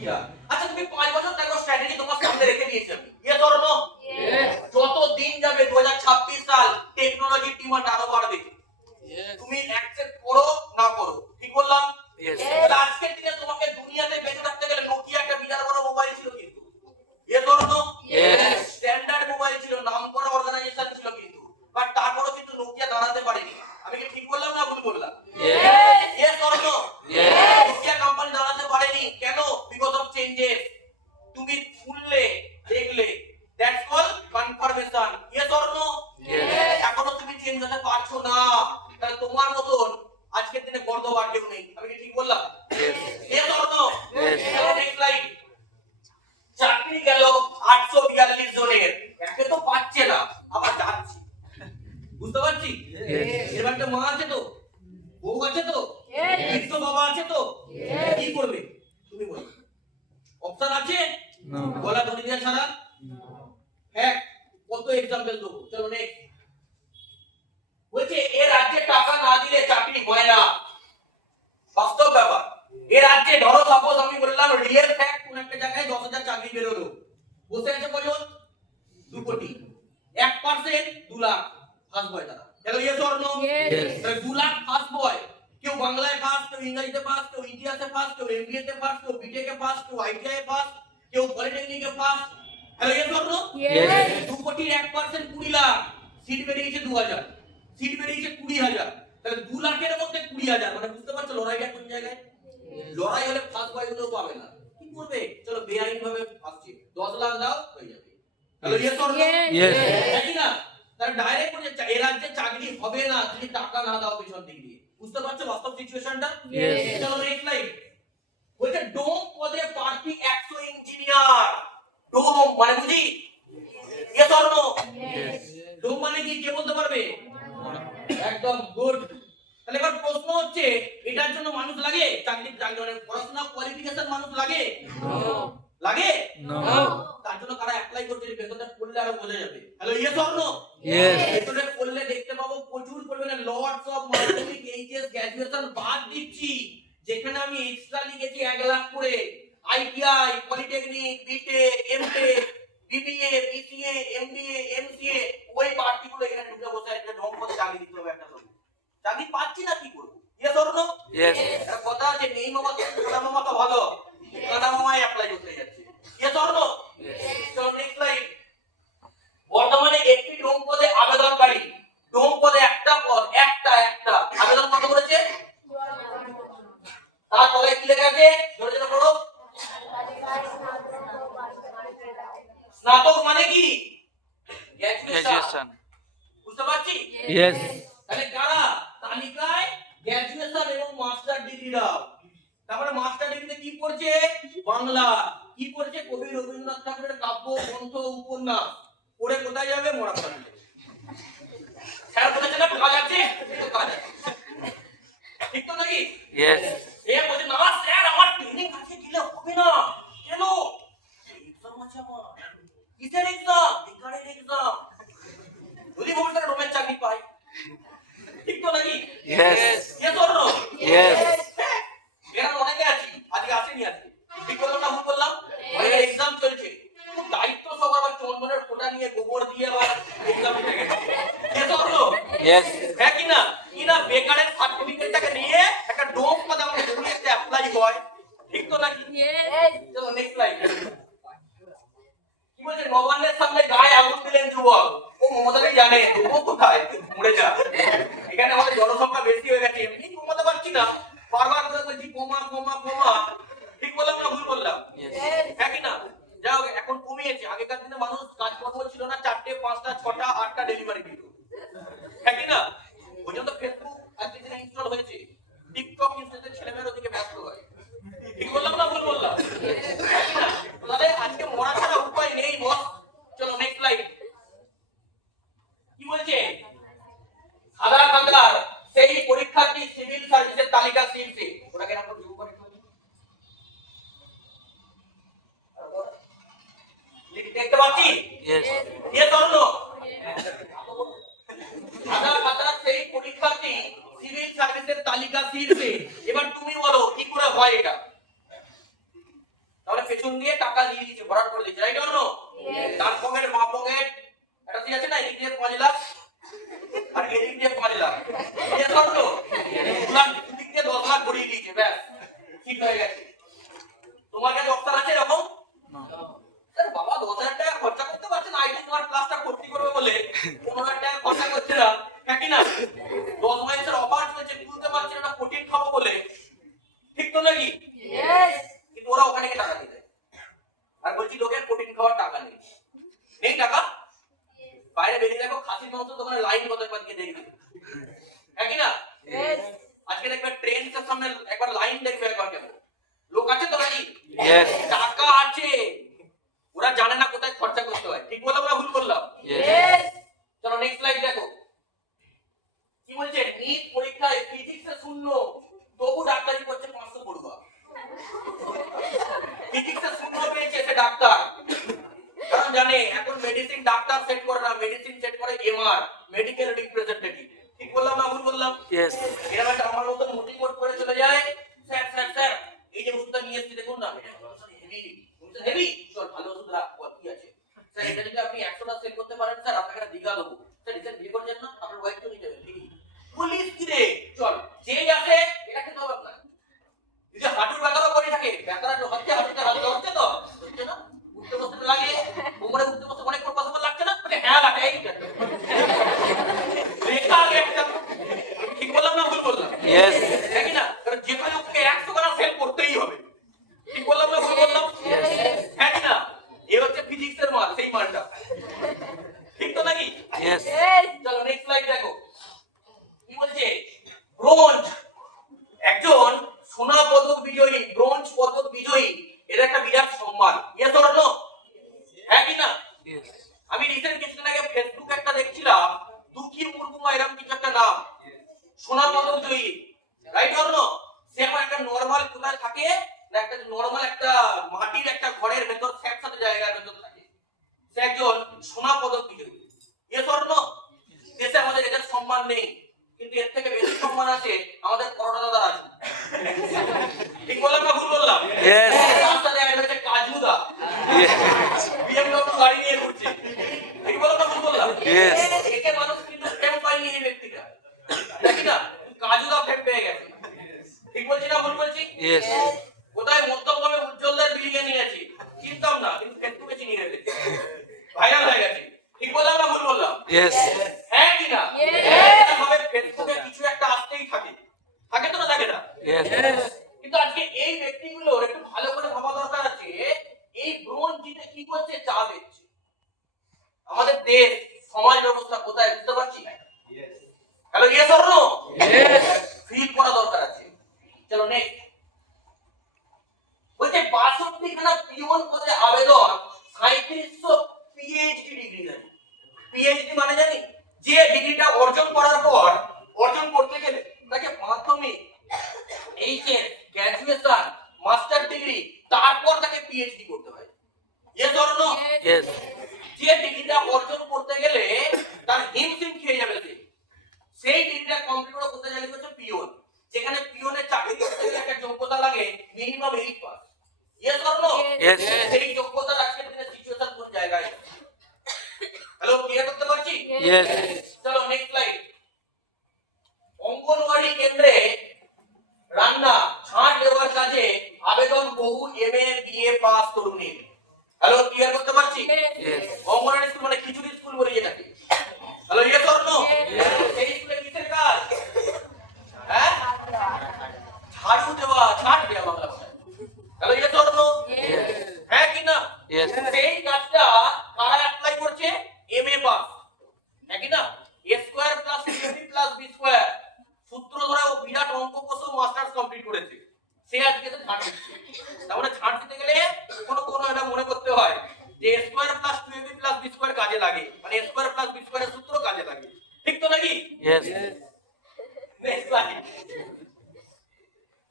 Nokia. আচ্ছা তুমি 5 বছর দেখো স্ট্র্যাটেজি তোমার সামনে রেখে দিয়েছি আমি। Yes or no? যত দিন যাবে 2026 সাল টেকনোলজির ডিমান্ড আরো বাড়বে। তুমি অ্যাকসেপ্ট করো না করো, ঠিক বললাম? তাহলে আজকের দিনে তোমাকে দুনিয়াতে বেঁচে থাকতে গেলে নোকিয়া একটা বিরাট বড় মোবাইল ছিল কিন্তু। Yes or no? Standard mobile ছিল, নামকরা অর্গানাইজেশন ছিল কিন্তু, বাট তারপরেও কিন্তু নোকিয়া দাঁড়াতে পারেনি। আমি কি ঠিক বললাম না ভুল বললাম? Yes or no? Nokia company দাঁড়াতে পারেনি কেন? Because of changes. তুমি শুনলে দেখলে, that's call confirmation. Yes or no? এখনো তুমি চেঞ্জ হতে পারছো না, তাহলে তোমার মতন আজকের দিনে গর্দবার কেউ নেই। আমি কি ঠিক বললাম? Yes or no? Next slide. চাকরি গেল 842 জনের, একে তো পাচ্ছে না, আবার যাচ্ছে। বুঝতে পারছি? এর একটা মা আছে তো, বউ আছে তো, বৃদ্ধ বাবা আছে তো, কি করবে তুমি বলো? অপশন আছে? বলা ধরে দিয়ে ছাড়া? হ্যাঁ, কত एग्जांपल দেবো, চলো নেক্সট। বলছে এ রাজ্যে টাকা না দিলে চাকরি হয় না, বাস্তব ব্যাপার। এ রাজ্যে ধরো সাপোজ আমি বললাম রিয়েল ফ্যাক্ট, কোন একটা জায়গায় 10,000 চাকরি বেরোলো, বসে আছে কজন? 2 কোটি। 1% 2 লাখ ফার্স্ট বয় তারা। চলো yes or no? 2 lakh first boy. কেউ বাংলায় ফার্স্ট, কেউ ইংরেজিতে ফার্স্ট, কেউ ইতিহাসে ফার্স্ট, কেউ এমবিএ তে ফার্স্ট, কেউ বিটেকে ফার্স্ট, কেউ আইটিআই ফার্স্ট, কেউ পলিটেকনিকে first. Hello yes or no? 2 কোটির 1% 20 লাখ। সিট বেরিয়েছে 2000, সিট বেরিয়েছে 20,000, তাহলে 2 লাখের মধ্যে 20,000, মানে বুঝতে পারছো লড়াইটা কোন জায়গায়? লড়াই হলে ফার্স্ট বয় গুলো পাবে না, কি করবে? চলো বেআইনি ভাবে আসছে, 10 লাখ দাও হয়ে যাবে। Hello yes or no? তাই না? তার ডাইরেক্ট বলে এ রাজ্যে চাকরি হবে না যদি টাকা না দাও পেছন দিক দিয়ে। বুঝতে পারছো বাস্তব সিচুয়েশনটা? চলো নেক্সট লাইন। বলছে ডোম পদে প্রার্থী 100 ইঞ্জিনিয়ার। ডোম মানে বুঝি? Yes or no? ডোম মানে কি কে বলতে পারবে? একদম গুড। তাহলে এবার প্রশ্ন হচ্ছে, এটার জন্য মানুষ লাগে? চাকরি মানে পড়াশোনা কোয়ালিফিকেশন মানুষ লাগে? লাগে? তার জন্য কারা অ্যাপ্লাই করছে? বেতনটা পড়লে আরো বোঝা যাবে। Hello yes or no? বেতনে পড়লে দেখতে পাবো প্রচুর পরিমাণে লটস অফ মাধ্যমিক এইচএস গ্র্যাজুয়েশন বাদ দিচ্ছি, যেখানে আমি এক্সট্রা লিখেছি 1 লাখ করে। ITI, polytechnic, BTech, MTech, BBA, BCA, MBA, MCA, ওই পার্টিগুলো এখানে ঢুকে বসে একটা ঢং করে চাকরি দিতে হবে একটা লোক। চাকরি পাচ্ছি না, কি করব? Yes or no? একটা কথা আছে, নেই মামা তো কানা মামা তো ভালো, কানা মামাই অ্যাপ্লাই করতে যাচ্ছে। Yes or no? চলো নেক্সট স্লাইড। বর্তমানে একটি ডোম পদে আবেদনকারী, ডোম পদে একটা পদ, একটা আবেদন কত করেছে? তার তলায় কি লেখা আছে? জোরে জোরে পড়ো। স্নাতক মানে কি? গ্র্যাজুয়েশন। বুঝতে পারছি? তাহলে কারা তালিকায়? গ্র্যাজুয়েশন এবং মাস্টার ডিগ্রি দাও। তারপরে মাস্টার ডিগ্রিতে কি পড়ছে? বাংলা। কি পড়ছে? কবি রবীন্দ্রনাথ ঠাকুরের কাব্য, গ্রন্থ, উপন্যাস। পড়ে কোথায় যাবে? মরাপাড়া। স্যার বলেছে না কাজ আছে, তো কাজ আছে, ঠিক তো নাকি? এ বলছে না স্যার আমার ট্রেনিং আছে, দিলে হবে না। কেন? এক্সাম আছে আমার। কিসের এক্সাম? বেকারের এক্সাম। যদি ভবিষ্যতে রোমের চাকরি পাই, ঠিক তো নাকি? Yes or no? এরা অনেকে আছি, আজকে আসেনি আজকে, ঠিক বললাম না ভুল বললাম? ভাইয়া এক্সাম চলছে, খুব দায়িত্ব সব, আবার চন্দনের ফোঁটা নিয়ে গোবর দিয়ে আবার এক্সাম দিতে গেছে। Yes or no? হ্যাঁ কি না? বেকারের সার্টিফিকেটটাকে নিয়ে একটা ডোম পদে আমাদের যদি একটা অ্যাপ্লাই হয়, ঠিক তো নাকি? চলো নেক্সট স্লাইড। কি বলছে? নবান্নের সামনে গায়ে আগুন দিলেন যুবক। ও মমতাকে জানে, ও কোথায়? মরে যা। এখানে আমাদের জনসংখ্যা বেশি হয়ে গেছে, এমনি কমাতে পারছি না, বারবার করে বলছি কমা। ঠিক বললাম না ভুল বললাম? হ্যাঁ কি না? যাও এখন কমিয়েছে। আগেকার দিনে মানুষ কাজকর্ম ছিল না, 4টে 5টা 6টা 8টা ডেলিভারি দিত। হ্যাঁ কি না? পর্যন্ত ফেসবুক আজকের দিনে ইনস্টল হয়েছে, টিকটক ইনস্টলের ছেলেমেয়ের ওদিকে ব্যস্ত হয়। ঠিক বললাম না ভুল বললাম? হ্যাঁ কি না? তাহলে আজকে মরা ছাড়া উপায় নেই বস। চলো নেক্সট স্লাইড। কি বলছে? আধার কার্ডার সেই পরীক্ষার্থী সিভিল সার্ভিসের তালিকা শীর্ষে। ওটাকে আমরা যোগ করে দেখতে পাচ্ছি? Yes or no? আধার কার্ডার সেই পরীক্ষার্থী সিভিল সার্ভিসের তালিকা শীর্ষে। এবার তুমি বলো কি করে হয় এটা? তাহলে পেছন দিয়ে টাকা দিয়ে দিয়েছে, ভরাট করে দিয়েছে, রাইট অর নো? ডান পকেট বাম পকেট এটা দিয়ে আছে না, এদিক দিয়ে 5 লাখ আর এদিক দিয়ে 5 লাখ, ইয়েস অর নো? দুদিক দিয়ে 10 লাখ ভরিয়ে দিয়েছে, ব্যাস ঠিক হয়ে গেছে। তোমার কাছে অপশন আছে এরকম? আরে বাবা 10,000 টাকা খরচা করতে পারছে না, আইটি তোমার ক্লাসটা ভর্তি করবে বলে 15,000 টাকা খরচা করছে না, হ্যাঁ কি না? 10 মাসের অফার চলছে, খুলতে পারছে না, প্রোটিন খাবো বলে, ঠিক তো নাকি? কিন্তু ওরা ওখানে গিয়ে টাকা দিয়ে দেয় আর বলছি লোকের প্রোটিন খাওয়ার টাকা নেই, নেই টাকা। বাইরে বেরিয়ে দেখো খাসির মাংস দোকানে লাইন কত একবার গিয়ে দেখবে, হ্যাঁ কি না? আজকে দেখবে ট্রেনের সামনে একবার লাইন দেখবে একবার, কেমন লোক আছে তো নাকি? টাকা আছে, ওরা জানে না কোথায় খরচা করতে হয়, ঠিক বললাম না ভুল বললাম? চলো নেক্সট স্লাইড দেখো কি বলছে। নিট পরীক্ষায় ফিজিক্সে 0, তবু ডাক্তারি করছে 500 পড়ুয়া। ফিজিক্সে 0 পেয়েছে সে ডাক্তার, কারণ জানে এখন মেডিসিন ডাক্তার সেট করে না, মেডিসিন সেট করে এমআর, মেডিকেল রিপ্রেজেন্টেটিভ, ঠিক বললাম না ভুল বললাম? এরা একটা আমার মতো মোটি কোট করে চলে যায়, স্যার স্যার স্যার এই যে ওষুধটা নিয়ে এসেছি দেখুন না, হেভি ওষুধ, হেভি চল ভালো ওষুধ রাখ, কি আছে স্যার, এটা যদি আপনি 100টা সেল করতে পারেন স্যার আপনাকে একটা দিঘা দেবো স্যার, রিসেন্ট বিয়ে করছেন না আপনার ওয়াইফ তো নিয়ে যাবেন, ঠিক পুলিশ কি রে চল যেই আসে এটা খেতে হবে আপনার। যদি হাঁটুর ব্যথাও করে থাকে, ব্যথাটা তো হচ্ছে, হাঁটুটা হালকা হচ্ছে তো, হচ্ছে না? উঠতে বসতে লাগে, কোমরে উঠতে বসতে অনেক কথা লাগছে না, মানে হ্যাঁ লাগে, এই লেখা আগে একটা, ঠিক বললাম না ভুল বললাম? হ্যাঁ কি না? কারণ যে কোনো লোককে 100 টাকা সেল করতেই হবে, ঠিক বললাম না ভুল বললাম? হ্যাঁ কি না? এই হচ্ছে ফিজিক্সের মাল, সেই মালটা, ঠিক তো নাকি? চলো নেক্সট স্লাইড দেখো কি বলছে। ব্রোঞ্জ, একজন সোনা পদক বিজয়ী, ব্রোঞ্জ পদক বিজয়ী, এর একটা বিরাট সম্মান, ইয়েস অর নো? হ্যাঁ কি না? আমি রিসেন্ট কিছুদিন আগে ফেসবুকে একটা দেখছিলাম, দুঃখী মুর্মুমা এরকম কিছু একটা নাম, সোনা পদক জয়ী, রাইট অর নো? সে এখন একটা নরমাল কোথায় থাকে না, একটা নরমাল একটা মাটির একটা ঘরের ভেতর স্যাঁতস্যাঁতে জায়গার ভেতর থাকে, সে একজন সোনা পদক বিজয়ী, ইয়েস অর নো? দেশে আমাদের এদের সম্মান নেই, কিন্তু এর থেকে বেশি সম্মান আছে আমাদের করোনা দাদা আছে, ঠিক বললাম না ভুল বললাম? রাস্তা দেখা যাচ্ছে কাজুদা, বিএমডব্লিউ গাড়ি নিয়ে ঘুরছে, ঠিক বললাম না ভুল বললাম? একে মানুষ কিন্তু প্রেম পায়নি এই ব্যক্তিটা, নাকি না? কাজুদা ফেট পেয়ে গেছে, ঠিক বলছি না ভুল বলছি? কোথায় মধ্যমভাবে উজ্জ্বলদার বিলিয়ে নিয়েছি, চিনতাম না, কিন্তু ফেসবুকে চিনি গেছে, ভাইরাল হয়ে গেছে, ঠিক বললাম না ভুল বললাম? হ্যাঁ কি না? ভাবে ফেসবুকে কিছু একটা আসতেই থাকে, থাকে তো না, থাকে না? কিন্তু আজকে এই ব্যক্তিগুলো একটু ভালো করে ভাবা দরকার আছে, এই ব্রোঞ্জ জিতে কি করছে, চা দিচ্ছে। আমাদের দেশ সমাজ ব্যবস্থা কোথায় বুঝতে পারছি, hello yes or no? Feel করা দরকার আছে। চলো নেক্সট বলছে 62 খানা পিওন পদে আবেদন, 3700 পিএইচডি ডিগ্রি দেয়। পিএইচডি মানে জানি, যে ডিগ্রিটা অর্জন করার পর, অর্জন করতে গেলে তাকে মাধ্যমিক, এইচএস, গ্র্যাজুয়েশন, মাস্টার ডিগ্রি, তারপর তাকে পিএইচডি করতে হয়, ইয়েস অর নো? যে ডিগ্রিটা অর্জন করতে গেলে তার হিমশিম খেয়ে যাবে, সেই ডিগ্রিটা কমপ্লিট করতে গেলে হচ্ছে পিওন, যেখানে পিওনের চাকরি করতে গেলে একটা যোগ্যতা লাগে minimum 8 pass, yes or no? সেই যোগ্যতার আজকের দিনে সিচুয়েশন কোন জায়গায়, হ্যালো ক্লিয়ার করতে পারছি? চলো নেক্সট স্লাইড। অঙ্গনওয়াড়ি কেন্দ্রে রান্না ছাঁট দেওয়ার কাজে আবেদন বহু এমএ বিএ পাস তরুণীর, হ্যালো ক্লিয়ার করতে পারছি? অঙ্গনওয়াড়ি স্কুল মানে খিচুড়ি স্কুল বলি যেটাকে, হ্যালো ইয়েস অর নো? সেই স্কুলে কিসের কাজ? হ্যাঁ, ঝাড়ু দেওয়া, ছাঁট দেওয়া বাংলা ভাষায়, হ্যালো ইয়েস অর নো? হ্যাঁ কি না? সেই কাজটা কারা অ্যাপ্লাই করছে? এমএ পাস, হ্যাঁ কি না? a square plus ab plus b square সূত্র ধরে ও বিরাট অঙ্ক কষে মাস্টার্স কমপ্লিট করেছে, সে আজকে তো ছাড় দিচ্ছে। তাহলে ছাড় দিতে গেলে কোনো এটা মনে করতে হয় যে a square plus 2ab plus b square কাজে লাগে, মানে a স্কয়ার প্লাস b স্কয়ারের সূত্র কাজে লাগে, ঠিক তো নাকি? নেক্সট স্লাইড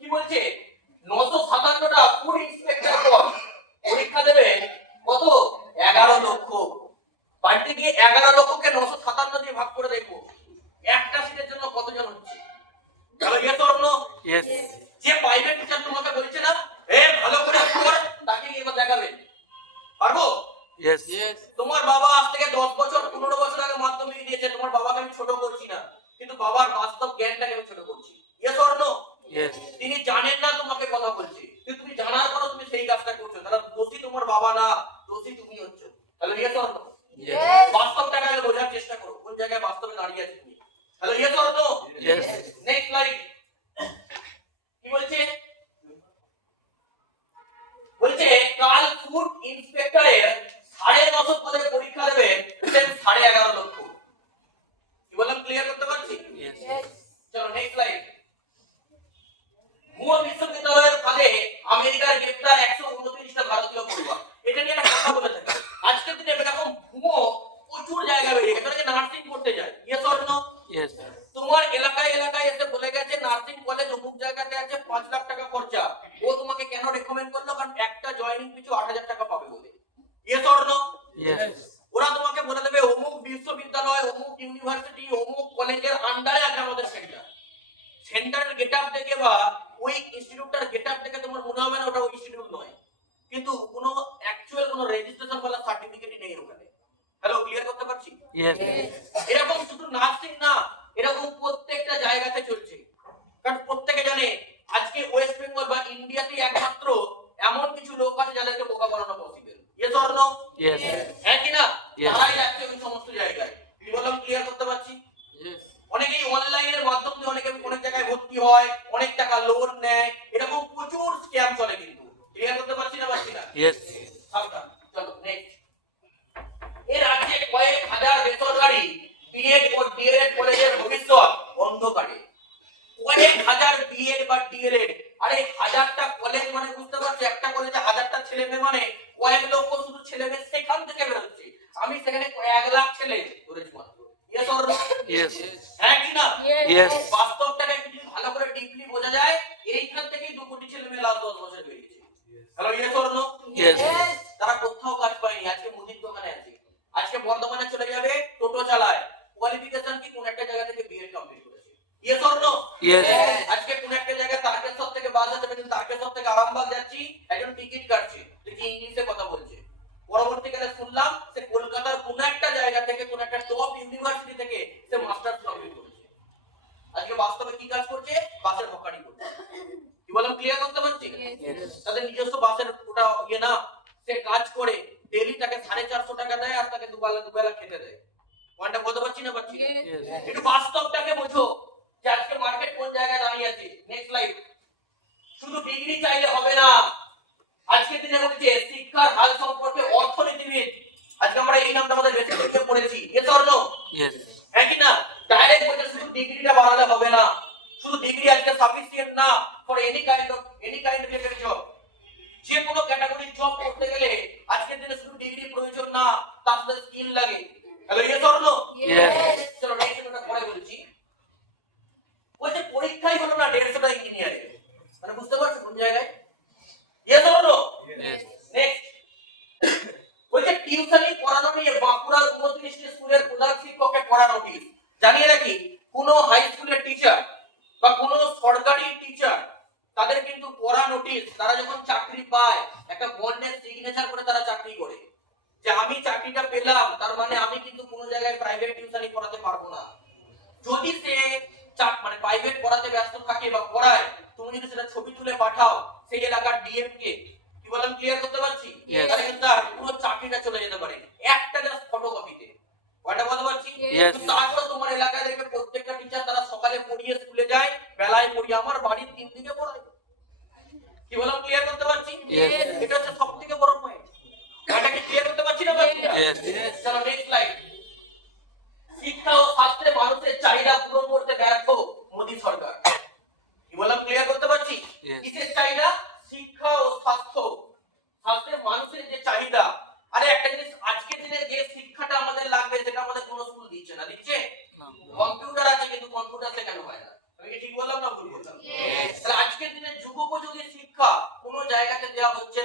কি বলছে, 957টা ফুড ইন্সপেক্টর পদ পরীক্ষা দেবে কত? এবার দেখাবেন? পারবো? Yes. তোমার বাবা আজ থেকে 10 বছর 15 বছর আগে মাধ্যমিক দিয়েছে, তোমার বাবাকে আমি ছোট করছি না, কিন্তু বাবার বাস্তব জ্ঞানটাকে আমি ছোট করছি। Yes or no? Yes. তিনি জানেন না তোমাকে কথা বলছে, কিন্তু তুমি জানার পরও তুমি সেই কাজটা করছো, তাহলে দোষী তোমার বাবা না, দোষী তুমি হচ্ছো। তাহলে ইয়েস অর নো? Yes. বাস্তবটাকে আগে বোঝার চেষ্টা করো, কোন জায়গায় বাস্তবে দাঁড়িয়ে আছো তুমি। তাহলে yes or no? Yes. Next slide. কি বলছে? বলছে কাল ফুড ইন্সপেক্টরের 9.5 পদে পরীক্ষা দেবে 11.5 লক্ষ। কি বললাম ক্লিয়ার করতে পারছি? Yes. চলো নেক্সট স্লাইড। ভুয়া বিশ্ববিদ্যালয়ের ফাঁদে আমেরিকার গ্রেপ্তার 129টা ভারতীয় পরিবার। এটা নিয়ে একটা কথা বলে থাকি। আজকের দিনে এরকম ভুয়ো প্রচুর জায়গা বেরিয়ে গেছে, যারা নার্সিং করতে যায়। Yes or no? Yes. তোমার এলাকায় এসে বলে গেছে নার্সিং কলেজ অমুক জায়গাতে আছে, 5 লাখ টাকা খরচা। ও তোমাকে কেন রেকমেন্ড করলো? কারণ একটা জয়েনিং পিছু 8,000 টাকা পাবে বলে। Yes or no? Yes. ওরা তোমাকে বলে দেবে অমুক বিশ্ববিদ্যালয়, অমুক ইউনিভার্সিটি, অমুক কলেজের আন্ডারে আছে আমাদের সেন্টার। সেন্টারের গেটআপ দেখে বা ওই ইনস্টিটিউটটার গেটআপ দেখে তোমার মনে হবে না ওটা ওই ইনস্টিটিউট নয়, কিন্তু কোনো অ্যাকচুয়াল কোনো রেজিস্ট্রেশন বা সার্টিফিকেটই নেই ওখানে। হ্যালো, ক্লিয়ার করতে পারছি? Yes. এরকম শুধু নার্সিং না, এরকম প্রত্যেকটা জায়গাতে চলছে। কারণ প্রত্যেকে জানে আজকে ওয়েস্ট বেঙ্গল বা ইন্ডিয়াতে একমাত্র এমন কিছু লোক আছে যাদেরকে বোকা বানানো possible. Yes or no? Yes. হ্যাঁ কি না? Yes. তারাই যাচ্ছে ওই সমস্ত জায়গায়। কি বললাম ক্লিয়ার করতে পারছি? Yes. অনেকেই অনলাইনের মাধ্যমে অনেকে অনেক জায়গায় ভর্তি হয়, অনেক টাকা লোন নেয়, এরকম প্রচুর স্ক্যাম চলে। কিন্তু ক্লিয়ার করতে পারছি না? Yes. সাবধান। চলো নেক্সট। এই রাজ্যে কয়েক হাজার বেসরকারি বিএড ও ডিএলএড কলেজের ভবিষ্যৎ অন্ধকারে। কয়েক হাজার বিএড বা ডিএলএড, আরে হাজারটা কলেজ মানে বুঝতে পারছো, একটা কলেজে হাজারটা ছেলে মেয়ে মানে কয়েক লক্ষ শুধু ছেলে মেয়ে সেখান থেকে বেরোচ্ছে। আমি সেখানে 1 লাখ ছেলে ধরেছি মাত্র। Yes or no? Yes. হ্যাঁ কি না? Yes. বাস্তবটাকে একটু যদি ভালো করে ডিপলি বোঝা যায়, এইখান থেকেই 2 কোটি ছেলে মেয়ে লাস্ট 10 বছর বেরিয়েছে। Hello, yes or no? Yes. তারা কোথাও কাজ পায়নি, আজকে মুদির দোকানে আছে, আজকে বর্ধমানে চলে যাবে, টোটো চালায়। কোয়ালিফিকেশন কি? কোন একটা জায়গা থেকে বিএড কমপ্লিট করেছে। Yes or no? Yes. আজকে কোন একটা জায়গায় তারকেশ্বর থেকে বাস আছে, কিন্তু তারকেশ্বর থেকে আরামবাগ যাচ্ছি, একজন টিকিট কাটছে, দেখি ইংলিশে কথা বলছে। পরবর্তীকালে শুনলাম সে কলকাতার কোন একটা জায়গা থেকে, কোন একটা টপ ইউনিভার্সিটি থেকে সে মাস্টার্স কমপ্লিট করেছে। আজকে বাস্তবে কি কাজ করছে? বাসের হকারি করছে। কি বললাম ক্লিয়ার করতে পারছি? তাদের নিজস্ব বাসের ওটা ইয়ে না, সে কাজ করে ডেইলি তাকে 450 টাকা দেয় আর তাকে দুবেলা খেতে দেয়। পয়েন্টটা বলতে পারছি না? Yes. একটু বাস্তবটাকে বোঝো যে আজকে মার্কেট কোন জায়গায় দাঁড়িয়ে আছে। Next slide. শুধু ডিগ্রি চাইলে হবে না। আজকে দিনে বলছে শিক্ষার হাল সম্পর্কে অর্থনীতিবিদ, আজকে আমরা এই নামটা আমাদের বেশি করে পড়েছি। Yes or no? Yes. হ্যাঁ কি না? ডাইরেক্ট বলছে শুধু ডিগ্রিটা বাড়ালে হবে না, শুধু ডিগ্রি আজকে সাফিসিয়েন্ট না for any kind related job. যে কোনো ক্যাটাগরির জব করতে গেলে আজকের দিনে শুধু ডিগ্রি প্রয়োজন না, তার সাথে স্কিল লাগে। Hello, yes or no? Yes. চলো নেক্সট একটা পরে বলছি। বলছে পরীক্ষাই হলো না 150টা ইঞ্জিনিয়ারিং, মানে বুঝতে পারছো কোন জায়গায়? Yes or no? Yes. Next. বলছে টিউশনি পড়ানো নিয়ে বাঁকুড়ার 29টি স্কুলের প্রধান শিক্ষককে কড়া নোটিশ। জানিয়ে রাখি, কোন হাই স্কুলের টিচার বা কোন সরকারি টিচার তাদের কিন্তু কড়া নোটিশ। তারা যখন চাকরি পায় একটা বন্ডের সিগনেচার করে তারা চাকরি করে, যে আমি চাকরিটা পেলাম, তার মানে আমি কিন্তু কোনো জায়গায় প্রাইভেট টিউশনি পড়াতে পারবো না। যদি সে মানে প্রাইভেট পড়াতে ব্যস্ত থাকে বা পড়ায়, তুমি যদি সেটা ছবি তুলে পাঠাও সেই এলাকার ডিএম কে, কি বললাম ক্লিয়ার করতে পারছি? Yes. তাহলে কিন্তু তার পুরো চাকরিটা চলে যেতে পারে একটা জাস্ট ফটোকপিতে। ওটা বলতে পারছি? Yes. তারপর তোমার এলাকায় দেখবে প্রত্যেকটা টিচার তারা সকালে পড়িয়ে স্কুলে যায়, বেলায় পড়িয়ে আমার বাড়ির 3 দিকে পড়ায়। কি বললাম ক্লিয়ার করতে পারছি? Yes. এটা হচ্ছে সবথেকে বড় পয়েন্ট। এটা কি ক্লিয়ার করতে পারছি না? Yes. চলো নেক্সট স্লাইড। শিক্ষা ও স্বাস্থ্যে